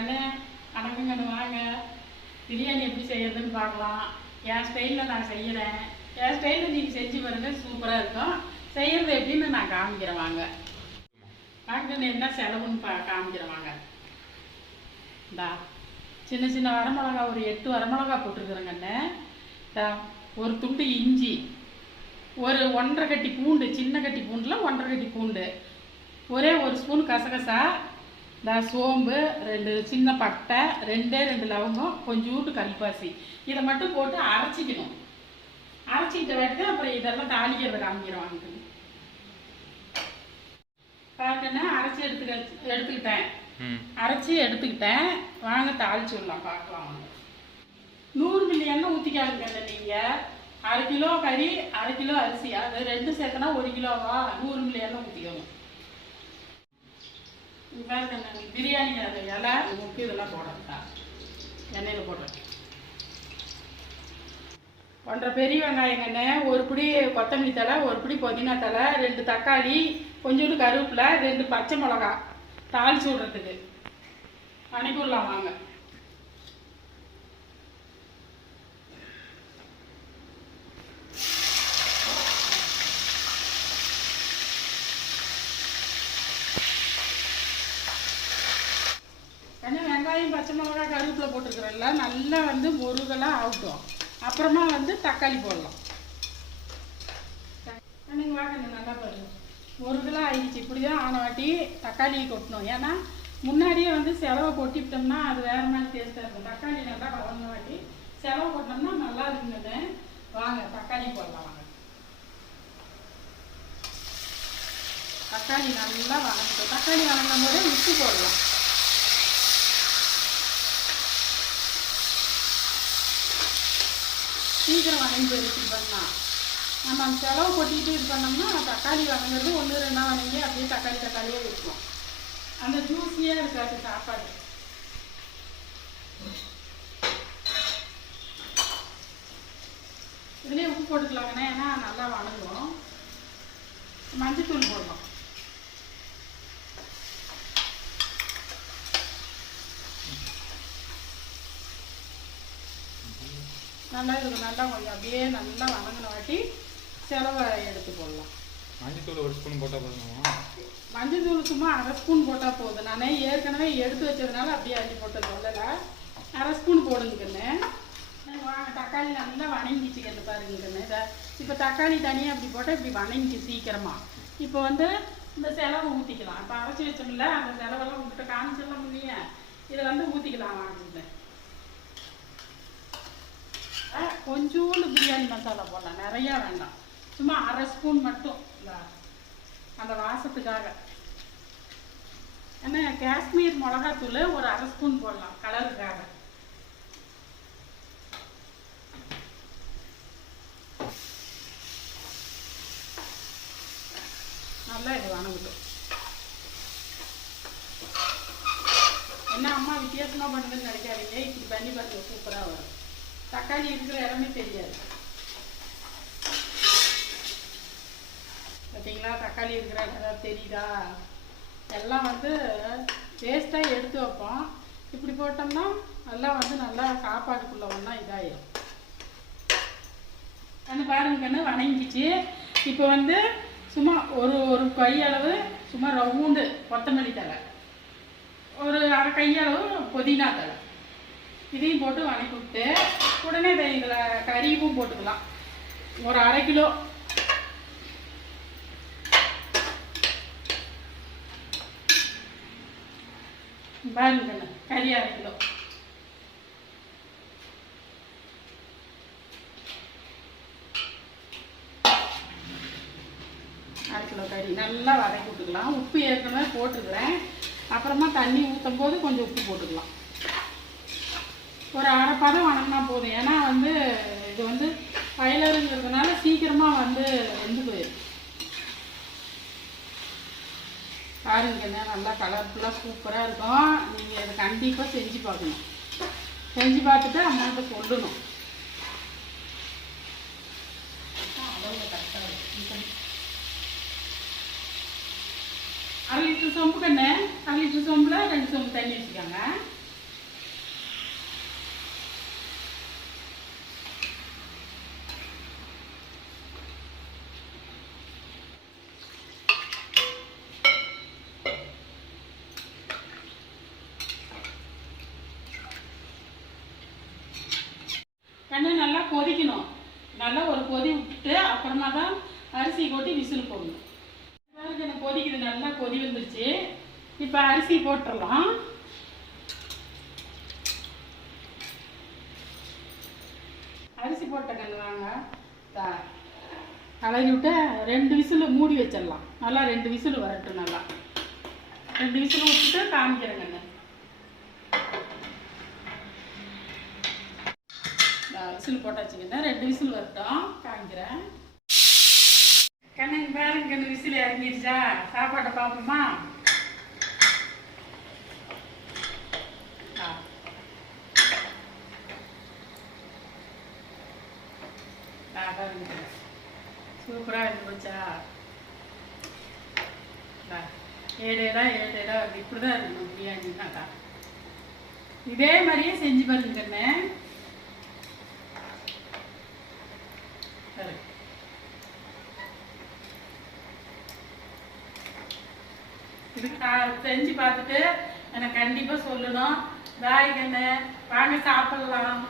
கண்ணு வணக்கம் கண்ணு வாங்க பிரியாணி எப்படி செய்யறதுன்னு பார்க்கலாம். என் ஸ்டைலில் நான் செய்கிறேன் என் ஸ்டைலில் நீங்கள் செஞ்சு பாருங்க சூப்பராக இருக்கும். செய்யறது எப்படின்னு நான் காமிக்கிறேன் வாங்க. வாங்க என்ன செலவுன்னு பா காமிக்கிறேன் வாங்க. இந்தா சின்ன சின்ன வரமிளகா ஒரு எட்டு வரமிளகா போட்டிருக்குறேங்கண்ணே இந்தா ஒரு துண்டு இஞ்சி ஒரு ஒன்றரை கட்டி பூண்டு சின்ன கட்டி பூண்டில் ஒன்றரை கட்டி பூண்டு. ஒரே ஒரு ஸ்பூன் கசகசா இந்த சோம்பு ரெண்டு சின்ன பட்டை ரெண்டே ரெண்டு லவங்கம் கொஞ்சோண்டு கல்பாசி. இதை மட்டும் போட்டு அரைச்சிக்கணும். அரைச்சிக்கிட்ட விட்டு அப்புறம் இதெல்லாம் தாளிக்கிறத காமிக்கிறோம் பார்க்கணுன்னா அரைச்சி எடுத்துக்க எடுத்துக்கிட்டேன். அரைச்சி எடுத்துக்கிட்டேன். வாங்க தாளிச்சு விடலாம். பார்க்கலாம் வாங்க. நூறு மில்லி எண்ணெய் ஊற்றிக்காங்க நீங்கள் அரை கிலோ கறி அரை கிலோ அரிசி. அது ரெண்டு சேர்த்தனா ஒரு கிலோவா? நூறு மில்லி எண்ணெய் ஊற்றிக்கணும் பாருங்க பிரியாணி அந்த இலை முக்கிய இதெல்லாம் போடுறதா? எண்ணெயில் போடுறேன். ஒன்றரை பெரிய வெங்காயங்கண்ணே ஒரு பிடி கொத்தமல்லி தழை ஒரு பிடி புதினா தழை ரெண்டு தக்காளி கொஞ்சோண்டு கருவேப்பிலை ரெண்டு பச்சை மிளகா தாளிச்சு விடுறதுக்கு. அனுப்பிவிடலாம் வாங்க ஏன்னா வெங்காயம் பச்சை மிளகா கருவேப்பிலை போட்டுருக்குறோம்ல நல்லா வந்து முருகலாக ஆகட்டும். அப்புறமா வந்து தக்காளி போடலாம். நீங்கள் வாங்க நல்லா பாருங்க. முருகலாக ஆயிடுச்சு. இப்படி தான் ஆன வாட்டி தக்காளி கொட்டணும் ஏன்னா முன்னாடியே வந்து செலவை கொட்டிவிட்டோம்னா அது வேற மாதிரி டேஸ்ட்டாக இருக்கும். தக்காளி நல்லா வளர்ந்த வாட்டி செலவை கொட்டோம்னா நல்லா இருக்குங்கன்னு வாங்க தக்காளி போடலாம் வாங்க. தக்காளி நல்லா வணங்கட்டும் தக்காளி வணங்கும் போதே உப்பு போடலாம். சீக்கிரம் வணங்கி இது பண்ணலாம் நம்ம அந்த செலவு கொட்டிட்டு இது பண்ணோம்னா தக்காளி வணங்குறது ஒன்று ரெண்டா வணங்கி அப்படியே தக்காளி தக்காளியே இருக்கும் அந்த ஜூஸியாக இருக்காது சாப்பாடு. இதுலேயே உப்பு போட்டுக்கலாங்கண்ணே ஏன்னா நல்லா வணங்கும். மஞ்சத்தூள் போடலாம் நல்லா இதுக்கு நல்லா கொஞ்சம் அப்படியே நல்லா வணங்கின வாட்டி செலவை எடுத்து போடலாம். மஞ்சத்தூள் ஒரு ஸ்பூன் போட்டால் போதுமா? மஞ்சள் தூள் சும்மா அரை ஸ்பூன் போட்டால் போதும். நானே ஏற்கனவே எடுத்து வச்சதுனால அப்படியே அள்ளி போட்டு சொல்லலை. அரை ஸ்பூன் போடுங்கன்னு. வாங்க தக்காளி நல்லா வணங்கிச்சுக்கிறது பாருங்கன்னு. இதை இப்போ தக்காளி தனியாக அப்படி போட்டால் இப்படி வணங்கி சீக்கிரமா. இப்போ வந்து இந்த செலவை ஊற்றிக்கலாம் இப்போ அரைச்சி வச்சோம்ல அந்த செலவெல்லாம் உங்கள்கிட்ட காமிச்சிடலாம் இல்லையா? இதை வந்து ஊற்றிக்கலாம் வாங்குங்க ஆ, கொஞ்சோண்டு பிரியாணி மசாலா போடலாம். நிறையா வேண்டாம். சும்மா அரை ஸ்பூன் மட்டும். அந்த வாசத்துக்காக. என்ன காஷ்மீர் மிளகாத்தூள் ஒரு அரை ஸ்பூன் போடலாம் கலருக்காக. நல்லா இது வணங்கட்டும். என்ன அம்மா வித்தியாசமாக பண்ணுதுன்னு நினைக்காதீங்க. இப்படி பண்ணி பாருங்க சூப்பராக வரும். தக்காளி இருக்கிற இடமே தெரியாது. பார்த்தீங்களா தக்காளி இருக்கிற இடம் ஏதாவது தெரியுதா? எல்லாம் வந்து வேஸ்ட்டாக எடுத்து வைப்போம். இப்படி போட்டோம்னா எல்லாம் வந்து நல்லா சாப்பாட்டுக்குள்ளே ஒன்றா இதாயிடும் கண்ணு பாருங்க கண்ணு வணங்கிச்சு இப்போ வந்து சும்மா ஒரு ஒரு கையளவு சும்மா ரவுண்டு கொத்தமல்லி தழை. ஒரு அரை கையளவு புதினா தழை. இதையும் போட்டு வணக்கி விட்டு உடனே இதை இதில் கறியும் போட்டுக்கலாம். ஒரு அரை கிலோ. பாருங்க கறி அரை கிலோ. அரை கிலோ கறி. நல்லா வதக்கி விட்டுக்கலாம். உப்பு ஏற்கனவே போட்டுக்கிறேன் அப்புறமா தண்ணி ஊற்றும் போது கொஞ்சம் உப்பு போட்டுக்கலாம். ஒரு அரை பதம் வணங்கினா போதும். ஏன்னா வந்து இது வந்து பயலருங்கிறதுனால சீக்கிரமாக வந்து வெந்து போயிடும் பாருங்க நல்லா கலர்ஃபுல்லாக சூப்பராக இருக்கும். நீங்கள் இதை கண்டிப்பாக செஞ்சு பார்க்கணும். செஞ்சு பார்த்துட்டு அம்மாட்ட சொல்லணும். அரை லிட்டர் சொம்பு கண்ணு அரை லிட்டர் சொம்பில் ரெண்டு சொம்பு தண்ணி வச்சுக்கோங்க. கொதிக்கணும். நல்லா ஒரு கொதி விட்டுட்டு அப்புறமா தான் அரிசி கொட்டி விசில் போடணும். எனக்கு கொதிக்குது. நல்லா கொதி வந்துருச்சு. இப்போ அரிசி போட்டுடலாம். அரிசி போட்டக்கங்க வாங்க. கலரி விட்டு ரெண்டு விசில் மூடி வச்சிடலாம். நல்லா ரெண்டு விசில் வரட்டும் நல்லா. ரெண்டு விசில் விட்டுட்டு காமிக்கிறேங்க. விசில் போட்டாச்சுங்கன்னா ரெண்டு விசில் வரட்டும். காமிக்கிறேன். கண்ணுங்க பாருங்க கண்ணு விசில் இறங்கிடுச்சா? சாப்பாட்டை பார்ப்போமா? சூப்பராக இருந்து போச்சா? ஏடேடா ஏழு இப்படி தான் இருக்கணும் பிரியாணினாக்கா இதே மாதிரியே செஞ்சு பாருங்க கண்ணு செஞ்சு பார்த்துட்டு எனக்கு கண்டிப்பாக சொல்லணும். பாய் கண்ணு வாங்க சாப்பிடலாம்.